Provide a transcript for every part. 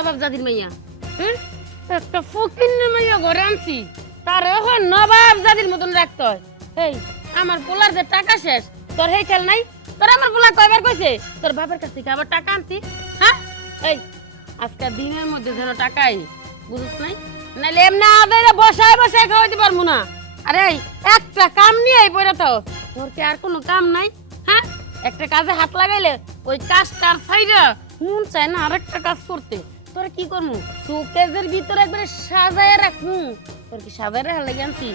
নবাব জাতির মাইয়া একটা ফকিন্নের মাইয়া ঘরে আনছি তার এখন নবাব জাতির মতন রাখতে হয়। এই আমার পোলার যে টাকা শেষ তোর হেই খেল নাই তোর আমার পোলা কয়বার কইছে তোর বাপের কাছ থেকে আবার টাকা আনতি হ্যাঁ এই আজকে দিনের মধ্যে যেন টাকাই বুঝছ নাই নাইলে এমনি আদাইরা বসায় বসায় খাওয়াইতে পারবো না। আরে একটা কাম নিয়ে পড়ে থাও তোর কি আর কোনো কাম নাই হ্যাঁ একটা কাজে হাত লাগাইলে ওই কাজটার সাইডে মন চায় না আরেকটা কাজ করতে তোর কি করবো শোকেজের ভিতরে একবারে সাজায় রাখবো তোর কি সাজায় রাখা লাগে আনছি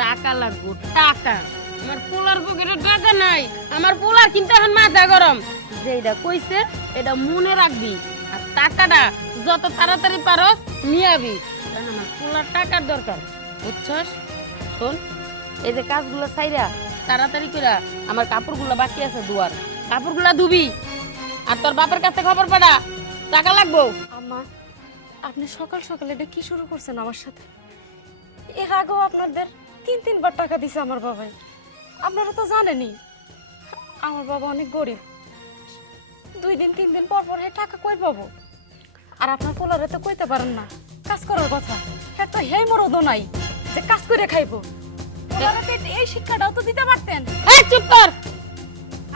টাকা লাগবো টাকা আমার পোলার পকেটে টাকা নাই আমার পোলার কিন্তু এখন মাথা গরম যেটা কইছে এটা মনে রাখবি আর টাকাটা যত তাড়াতাড়ি পারস নিয়ে আবি কারণ আমার পোলার টাকার দরকার বুঝছস শোন এই যে কাজগুলো চাইরা তাড়াতাড়ি করে আমার কাপড়গুলো বাকি আছে ধোয়ার কাপড়গুলো ধুবি আর তোর বাপের কাছে খবর পাঠা টাকা লাগবো। আম্মা আপনি সকাল সকাল এটা কি শুরু করছেন আমার সাথে? এর আগেও আপনাদের তিনবার টাকা দিছে আমার বাবাই। আপনারা তো জানেনই আমার বাবা অনেক গরিব, 2 দিন 3 দিন পর পর টাকা কই পাবো? আর আপনার পোলারে তো কইতে পারেন না কাজ করার কথা, হ্যাঁ তো হেই মরদও নাই যে কাজ করে খাইবো। এই শিক্ষাটাও তো দিতে পারতেন। এই চুপ কর,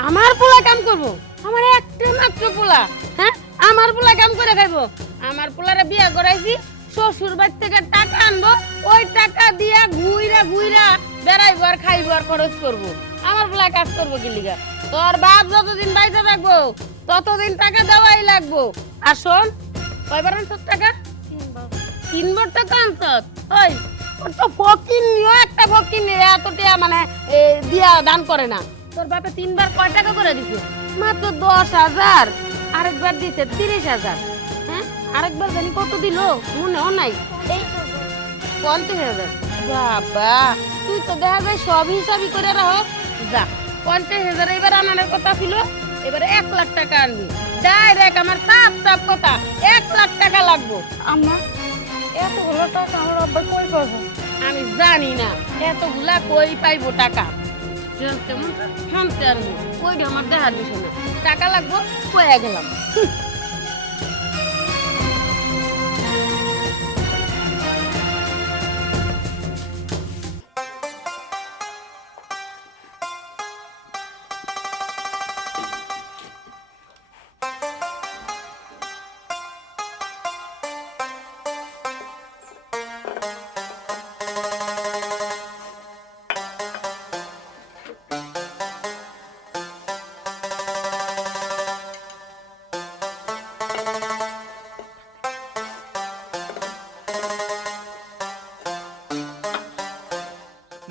আমার পোলা কাম করবো? আমার একটা মাত্র পোলা, হ্যাঁ আমার পোলা কাম করে খাইবো? আমার পোলারে বিয়া করাইছি শ্বশুর বাড়ি থেকে টাকা আনবো, ওই টাকা দিয়া ঘুইরা ঘুইরা বেড়াইবো আর খাইবো আর খরচ করবো। আমার পোলা কাজ করবো কি লিগা? তোর বাপ যতদিন বাইচা থাকবো ততদিন টাকা দেওয়াই লাগবো। আর শোন কয়বার আনছত টাকা? 3বার টাকা আনছত? ওই ওর তো ফকির নিও একটা ফকির নিয়ে এতটা মানে দিয়া দান করে না। তোর বাপে 3বার কয় টাকা করে দিছে? মাত্র 10,000। আরেকবার দিছে 30,000। হ্যাঁ আরেকবার জানি কত দিল মনেও নাই। এই 50,000। বাবা তুই তো দেখা যায় সব হিসাবই করে রাখো। যা 50,000 এবার আনার কথা ছিল, এবারে 1 লাখ টাকা আনবি ডাইরেক্ট। আমার সাপ কথা 1 লাখ টাকা লাগবো। আম্মা এতগুলো টাকা আমার আব্বা কই পাবো? আমি জানি না এতগুলা কই পাইবো টাকা, জানতে মন শান্তি আর ওইটা আমার দেখার বিষয় না। টাকা লাগবো কয়ে গেলাম।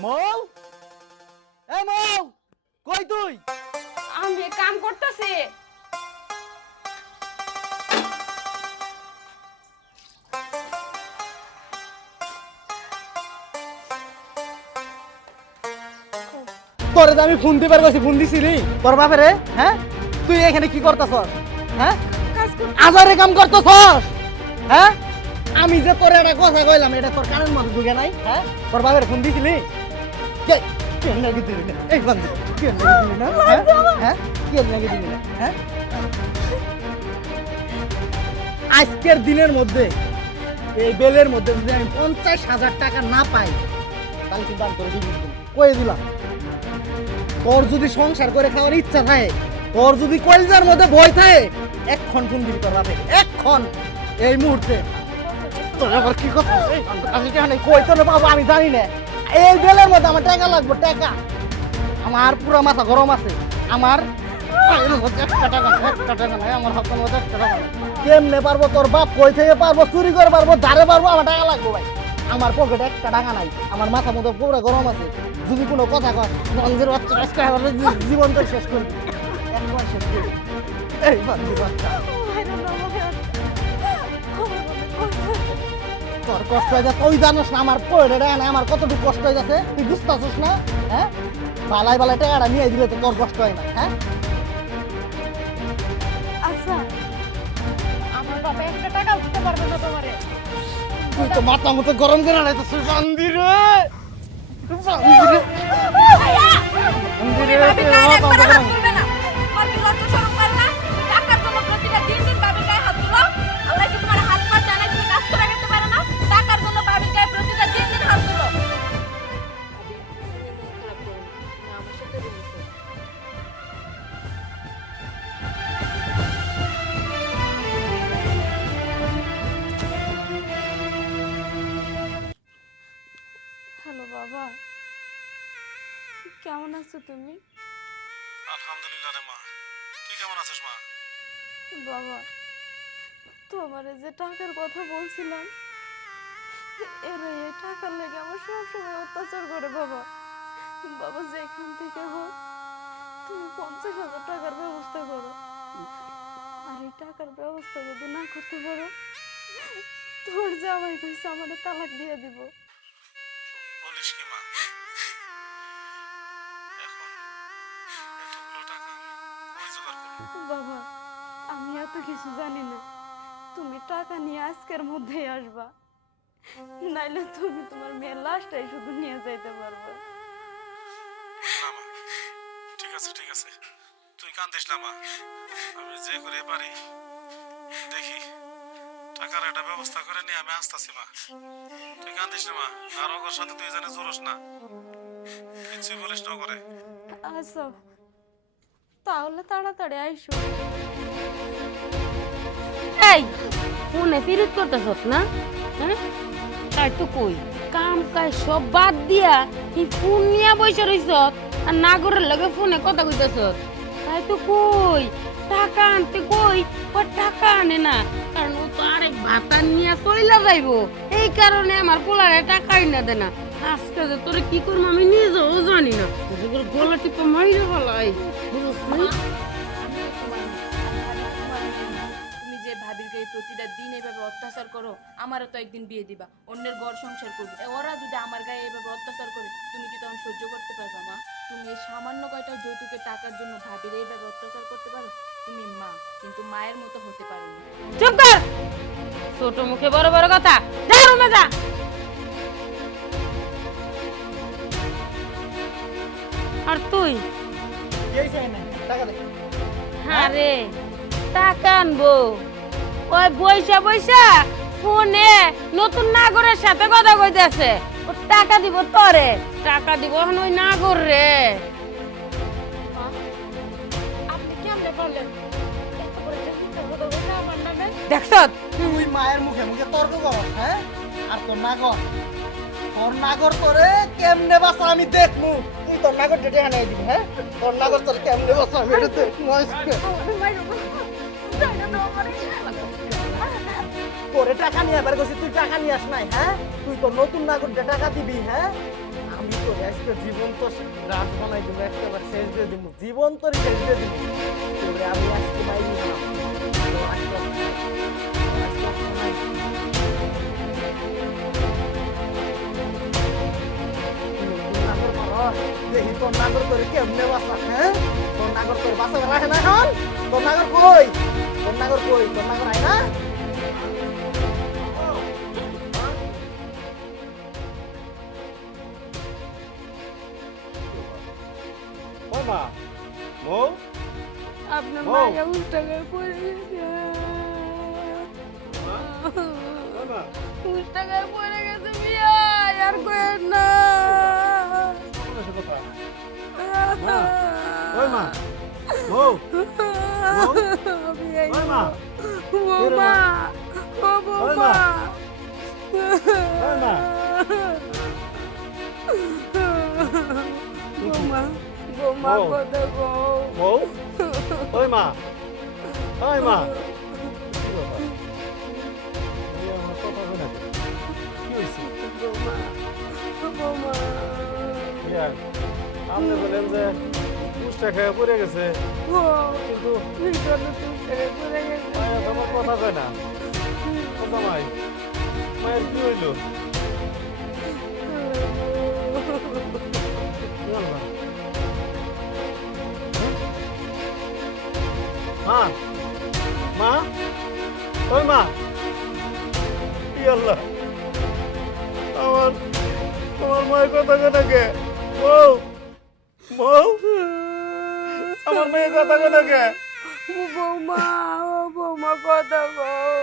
মৌ, এই মৌ, কই তুই? আমি কাম করতেছি। তোরে আমি ফোন দিবার কইছি, ফোন দিছিলি তোর বাপেরে? হ্যাঁ তুই এখানে কি করতাছস? হ্যাঁ আজারে কাম করতাছস? হ্যাঁ আমি যে তোরে একটা কথা কইলাম এটা তোর কানের মধ্যে ঢুকে নাই? হ্যাঁ তোর বাপের ফোন দিছিলি? কেন লাগি দিলি না? এই বান্ধব কেন লাগি দিলি না? হ্যাঁ কেন লাগি দিলি না? হ্যাঁ আজকের দিনের মধ্যে এই বেলের মধ্যে যদি আমি 50,000 টাকা না পাই তাহলে কিন্তু আমি তোর বিক্রি করব, কয়ে দিলাম। তোর যদি সংসার করে খাওয়ার ইচ্ছা থাকে, তোর যদি কলজার মধ্যে ভয় থাকে, এক্ষণ ফোন দিবি তোর বাপে, এক্ষণ এই মুহূর্তে। তোর আবার কি কথা? আমি কেন কই তো না বাবা, আমি জানি না। এই বেলের মধ্যে আমার টাকা লাগবে, টাকা। আমার পুরো মাথা গরম আছে। আমার কেমনে পারবো? তোর বাপ কই থেকে পারবো? চুরি করে পারবো, ধারে পারবো? আমার টাকা লাগবো ভাই। আমার পকেটে একটা টাকা নাই, আমার মাথা মতো পুরো গরম আছে। যদি কোনো কথা কয় জীবনটা শেষ করবি, একবার শেষ করবি। এই বান্ধব বাচ্চা, তোর কষ্ট হয়ে যাচ্ছে, তুই জানোস না আমার পকেটে টাকা নাই, আমার কতটুকু কষ্ট হয়ে যাচ্ছে, তুই বুঝতেছিস না? হ্যাঁ বালাই বালাই টাকাটা নিয়ে দিলে তো তোর কষ্ট হয় না? হ্যাঁ আচ্ছা আমার বাবা একটা টাকা দিতে পারবে না তোমারে? তুই তো মাথা মতো গরম করে নাই তো বান্দি রে, বান্দি রে, বান্দি রে, মাথা মতো গরম। তোমার কি লজ্জা শরম করে না? টাকার জন্য প্রতিটা দিন দিন ভাবে গায়ে হাত তুলো, আল্লাহ কি তোমার কেমন আছো তুমি? আলহামদুলিল্লাহ রে মা, তুই কেমন আছিস মা? বাবা, তোমার যে টাকার কথা বলছিলাম, এরা এই টাকার লেগে আমার সবসময় অত্যাচার করে বাবা। বাবা যেখান থেকে হোক তুমি 50,000 টাকার ব্যবস্থা করো। আর এই টাকার ব্যবস্থা যদি না করতে পারো, তোর জামাই কইছে আমারে তালাক দিয়ে দিব। বলিস কি মা? এখন এতগুলো টাকা আমি কই জোগাড় করব? বাবা, আমি এত কিছু জানি না। তুমি টাকা নিয়ে আজকের মধ্যেই আসবা, নাইলে তুমি তোমার মেয়ের লাশটাই শুধু নিয়ে যাইতে পারবা। না মা, ঠিক আছে ঠিক আছে, তুই কান্দিস না মা। আমি যে করে পারি দেখি টাকার একটা ব্যবস্থা করে নিয়ে আমি আসতেছি মা। তুই কান্দিস না মা, আর ওর সাথে তুই জানে জোরস না, কিছুই বলিস না করে। আচ্ছা, তাহলে তাড়াতাড়ি আইসো। এই ফোনে ফিরত করতেছ না? হ্যাঁ, তাই তো কই কাম কাজ সব বাদ দিয়া এই ফোন নিয়ে বসে রইছ আর নাগরের লগে ফোনে কথা কইতেছ। তাই তো কই টাকা আনতে কই ও টাকা আনে না, কারণ ও তো আরেক ভাতা নিয়ে চইলা যাইবো, এই কারণে আমার পোলারে টাকাই না দেয় না। আজকে যে তোরে কি করবো আমি নিজেও জানি না, গলা টিপে মাইরে ফেলাই। তুমি যে ভাবির গায়ে প্রতিটা দিন এইভাবে অত্যাচার করো, আমারও তো একদিন বিয়ে দিবা, অন্যের ঘর সংসার করবে। ওরা যদি আমার গায়ে এইভাবে অত্যাচার করে, তুমি কি তখন সহ্য করতে পারবা মা? তুমি এই সামান্য কয়টা যৌতুকের টাকার জন্য ভাবির এইভাবে অত্যাচার করতে পারো? তুমি মা, কিন্তু মায়ের মতো হতে পারো না। চুপ কর, ছোট মুখে বড় বড় কথা। যা রুমে যা। আর তুই? এই চাই না, টাকা দে। আরে টাকা আনবো ওই বইসা বইসা ফোনে নতুন নাগরের সাথে কথা কইতেছে, ও টাকা দিব তোরে, টাকা দিব এখন ওই নাগর রে। আপনি কেমনে বললেন এত বড় একটা মিথ্যা কথা বলে আমার নামে? দেখছ তুই মায়ের মুখে মুখে তর্ক কর, হ্যাঁ? আর তোর নাগর তোরে কেমনে বাঁচা আমি দেখমু। তুই তোর নাগর ডেটে আনাই দিবি, হ্যাঁ? তোর নাগর তোর কেমনে বাঁচা আমি এটা দেখমু আজকে। তোরে টাকা নিয়ে এবার গেছি, তুই টাকা নিয়ে আস নাই, হ্যাঁ? তুই তোর নতুন নাগর টাকা দিবি, হ্যাঁ? আমি তোর আজকে জীবন তো রাত বানাই দিব, একেবারে শেষ দিয়ে দিব, জীবন তোর শেষ দিয়ে দিব। তোরে আমি আজকে মাইরি না, দেখি তোর নাগর তোর কেমনে বাঁচা, হ্যাঁ? তোর নাগর তোর বাঁচা রাখে না এখন? তোর নাগর কই? তোর নাগর কই? তোর নাগর আয় না? ওই মা, মো আপনার ও। মায়া উস্টাগায় পড়ে গেছে। ওই মা, উস্টাগায় পড়ে গেছে বিয়া, আর কইেন না। কোন এসে কথা? মা, ওই মা, মো, বিয়া ওই মা, বৌমা, ও ওই বৌমা। মা, ওই মা, বৌমা, বৌমা ও। কথা কও। মো, ওই মা, ওই মা। কি ব্যাপার? এই আমার কথা হয় না কেন? কি হয়েছে? বৌমা, বৌমা। ইয়া, আপনি বলেন যে পুষ্টা খেয়ে পড়ে গেছে, ও, কিন্তু ভিতরে উস্টাগায় পড়ে গেছে। মায়ের তো আমার কথা কয় না। ও জামাই, মায়ের কি হইল? কি হল না? মা, মা, ওই মা, কি আল্লাহ, আমার মায়ের কথা কেন কে? বউ, বউ, আমার মেয়ের কথা কেন কে? ও বৌমা, ও বৌমা কথা কও।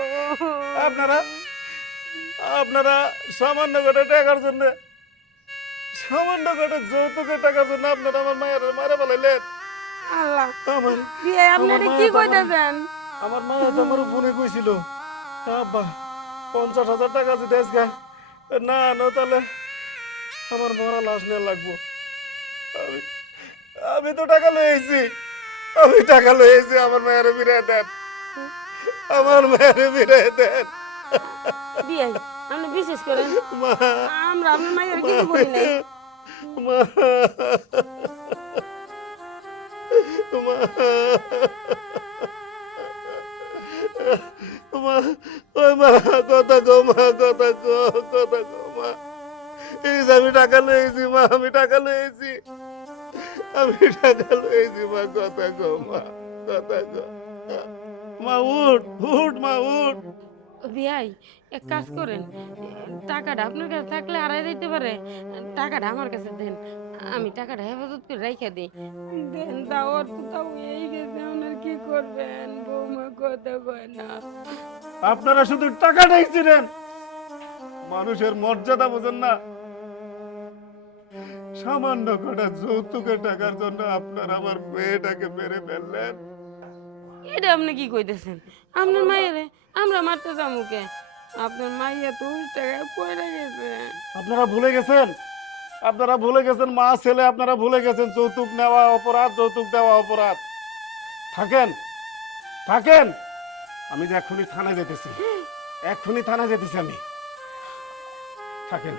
আপনারা সামান্য কটা টাকার জন্য, সামান্য কটা যৌতুকের টাকার জন্য আপনারা আমার মায়ের মারা ফেলাইলেন। আল্লাহ, আমার বিয়ে আপনারা কি কইতেছেন? আমার মা তো আমার ফোনে কইছিল, আব্বা 50,000 টাকা যদি আজকে না আনো তাহলে আমার মরা লাশ নিয়ে লাগবো। আমি আমি তো টাকা লয়েছি, আমি টাকা লয়েছি, আমার মায়ের ফিরে দেন, আমার মায়ের ফিরে দেন। বিয়াই আপনি বিশেষ করেন মা, আমরা আপনার মায়ের কিছু করি নাই। মা, মা, মা, ওই মা, কথা কো মা, কথা কো, কথা কো মা। এই যে আমি টাকা লয়েছি মা, আমি টাকা লয়েছি, আমি টাকা লয়েছি মা, কথা কো মা, কথা কো। মা উঠ, উঠ মা, উঠ। বিয়াই এক কাজ করেন, টাকাটা আপনার কাছে থাকলে হারাই দিতে পারে, টাকাটা আমার কাছে দেন, আমি টাকাটা হেফাজত করে রাইখা দিই। দেন দাওয়ার কোথাও এই গেছে, আপনার কি করবেন? বৌমা কথা কয় না। আপনারা শুধু টাকাটাই চিনেন, মানুষের মর্যাদা বোঝেন না। সামান্য কটা যৌতুকের টাকার জন্য আপনারা আমার মেয়েটাকে মেরে ফেললেন। এটা আপনি কি কইতেছেন? আপনার মায়েরে আমরা মারতে যামুকে? আপনার মাইয়া তো ওই টাকায় পয়রা গেছে। আপনারা ভুলে গেছেন, আপনারা ভুলে গেছেন মা ছেলে, আপনারা ভুলে গেছেন যৌতুক নেওয়া অপরাধ, যৌতুক দেওয়া অপরাধ। থাকেন, থাকেন, আমি যে এক্ষুনি থানায় যেতেছি, এক্ষুনি থানায় যেতেছি আমি। থাকেন।